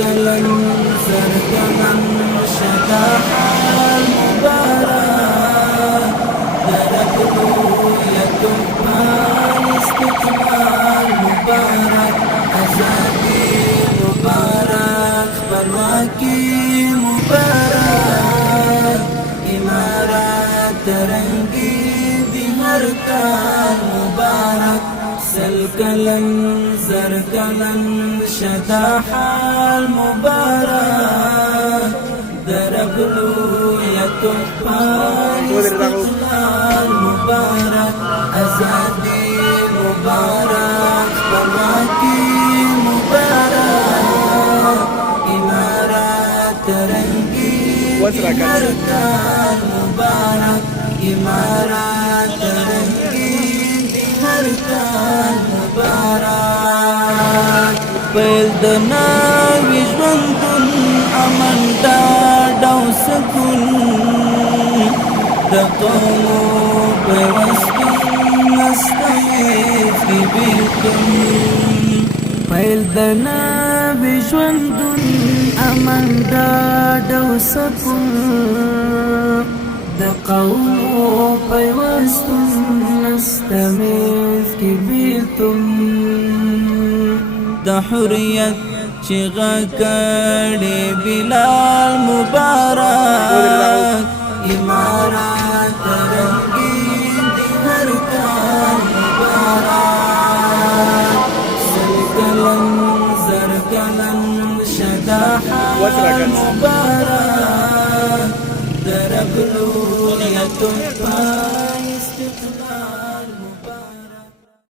کلن زرکلن شدا حال مبارک دربلویت پان استقبال مبارک ازادی مبارک خپلواکی مبارک امارات ترنگی دی ہر کال مبارک سل کلن زر کلن شدا حال مبارک دربلویت پان استقلال مبارک ازادی مبارک خپلواکی مبارک امارات ترنگی ہر کال مبارک امارات ترنگی ہر کال مبارک پیل د ناوی ژوندون امن ډاډ او سکون د قومو پیوستون نستعیف کی بیلتون پیل د ناوی ژوندون امن ډاډ او سکون د قومو پیوستون نستعیف کی بیلتون د حریت چغه کړي بلال مبارک امارات ترنگین دی هر کال مبارک سل کلن زر کلن شدا حال مبارک